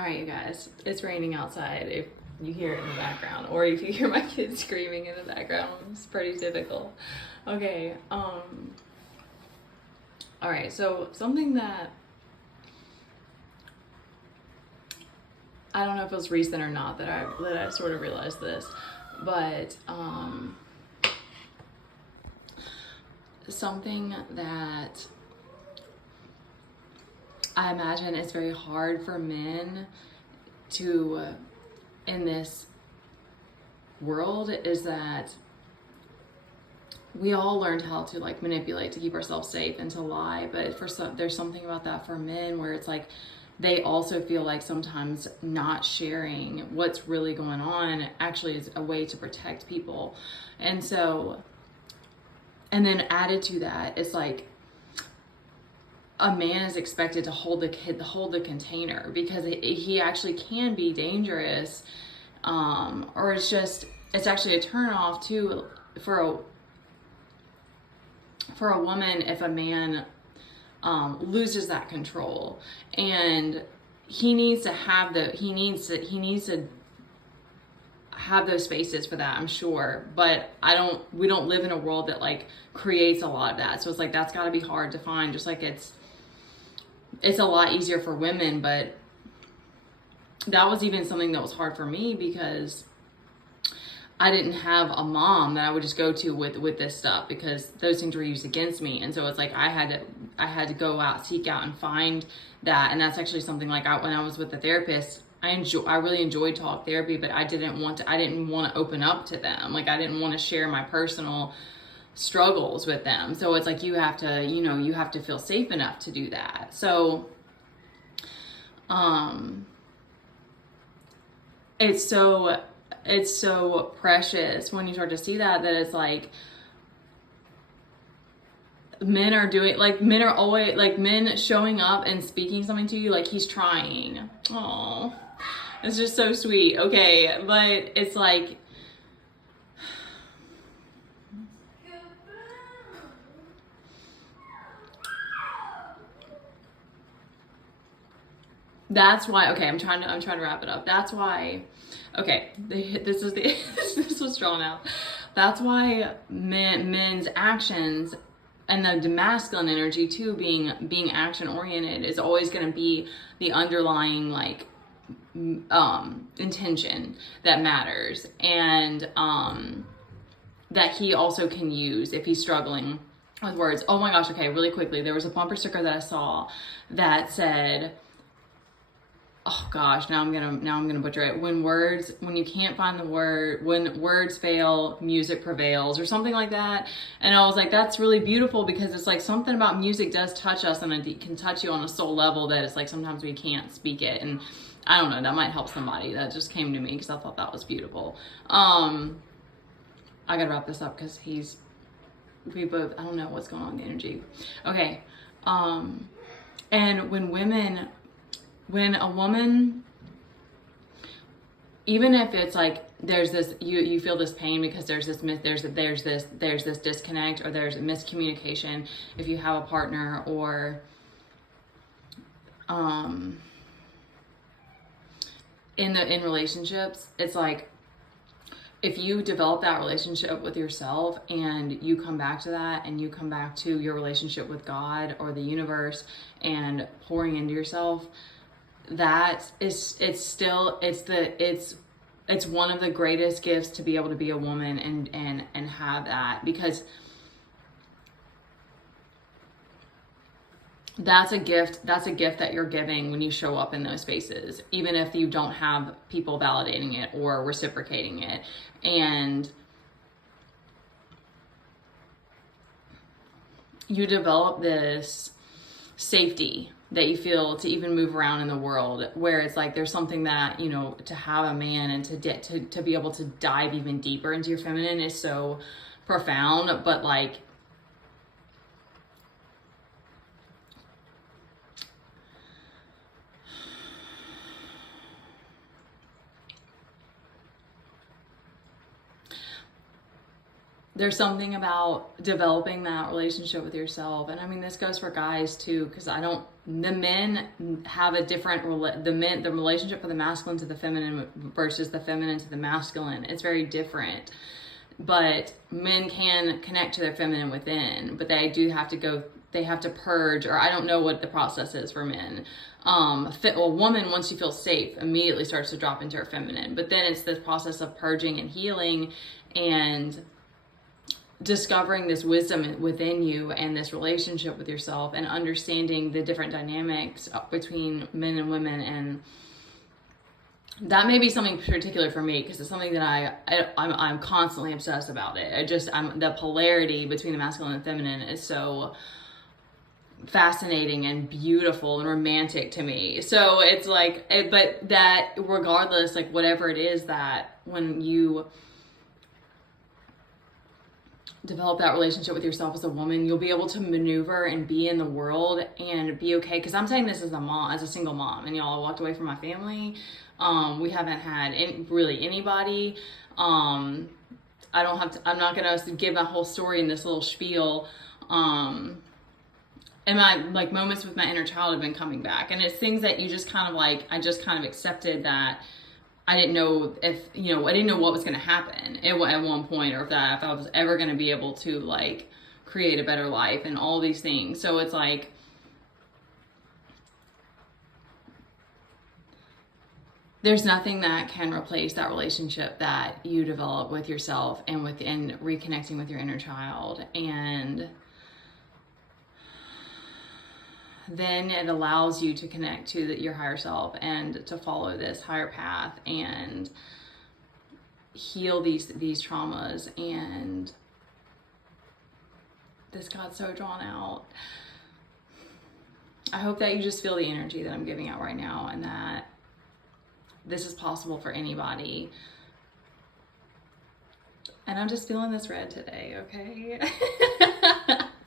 All right, you guys, it's raining outside if you hear it in the background, or if you hear my kids screaming in the background. It's pretty typical. Okay, all right, so something that I don't know if it was recent or not that I sort of realized this, but something that I imagine it's very hard for men to, in this world, is that we all learned how to like manipulate to keep ourselves safe and to lie. But there's something about that for men where it's like they also feel like sometimes not sharing what's really going on actually is a way to protect people. And so, and then added to that, it's like a man is expected to hold the container because he actually can be dangerous, or it's actually a turn off too for a woman if a man loses that control, and he needs to have those spaces for that, I'm sure, but we don't live in a world that like creates a lot of that. So it's like that's got to be hard to find, just like it's a lot easier for women, but that was even something that was hard for me because I didn't have a mom that I would just go to with this stuff, because those things were used against me. And so it's like I had to go out, seek out and find that. And that's actually something like when I was with the therapist, I really enjoyed talk therapy, but I didn't want to open up to them. Like I didn't want to share my personal struggles with them. So it's like you have to feel safe enough to do that. So it's so precious when you start to see that it's like men are always like men showing up and speaking something to you like he's trying. Oh, it's just so sweet. Okay, but it's like that's why, okay, I'm trying to wrap it up. That's why, okay, this was drawn out. That's why men's actions and the masculine energy too, being action oriented, is always going to be the underlying like intention that matters, and that he also can use if he's struggling with words. Oh my gosh, okay, really quickly, there was a bumper sticker that I saw that said, oh gosh, now I'm gonna butcher it. When you can't find the word, when words fail, music prevails, or something like that. And I was like, that's really beautiful, because it's like something about music does touch us, and it can touch you on a soul level that it's like sometimes we can't speak it. And I don't know, that might help somebody. That just came to me because I thought that was beautiful. I gotta wrap this up because we both, I don't know what's going on in the energy. Okay. And when a woman, even if it's like there's this, you feel this pain because there's this disconnect, or there's a miscommunication if you have a partner, or in relationships, it's like if you develop that relationship with yourself and you come back to that, and you come back to your relationship with God or the universe and pouring into yourself, it's one of the greatest gifts to be able to be a woman and have that, because that's a gift that you're giving when you show up in those spaces, even if you don't have people validating it or reciprocating it. And you develop this safety that you feel to even move around in the world, where it's like there's something that, to have a man and to be able to dive even deeper into your feminine is so profound. But like, there's something about developing that relationship with yourself. And I mean, this goes for guys too, because I don't the men have a different, the relationship for the masculine to the feminine versus the feminine to the masculine, it's very different. But men can connect to their feminine within, but they do have to they have to purge, or I don't know what the process is for men. A woman, once she feels safe, immediately starts to drop into her feminine. But then it's this process of purging and healing and discovering this wisdom within you and this relationship with yourself and understanding the different dynamics between men and women. And that may be something particular for me because it's something that I'm constantly obsessed about it. The polarity between the masculine and feminine is so fascinating and beautiful and romantic to me. So it's like, but that regardless, like whatever it is, that when you develop that relationship with yourself as a woman, you'll be able to maneuver and be in the world and be okay. Because I'm saying this as a mom, as a single mom, and y'all, I walked away from my family. We haven't had really anybody. I'm not gonna give my whole story in this little spiel. And my like moments with my inner child have been coming back, and it's things that you just kind of like, I just kind of accepted that I didn't know I didn't know what was going to happen at one point, or if I was ever going to be able to like create a better life and all these things. So it's like, there's nothing that can replace that relationship that you develop with yourself and reconnecting with your inner child. And then it allows you to connect to your higher self and to follow this higher path and heal these traumas. And this got so drawn out. I hope that you just feel the energy that I'm giving out right now, and that this is possible for anybody. And I'm just feeling this red today, okay?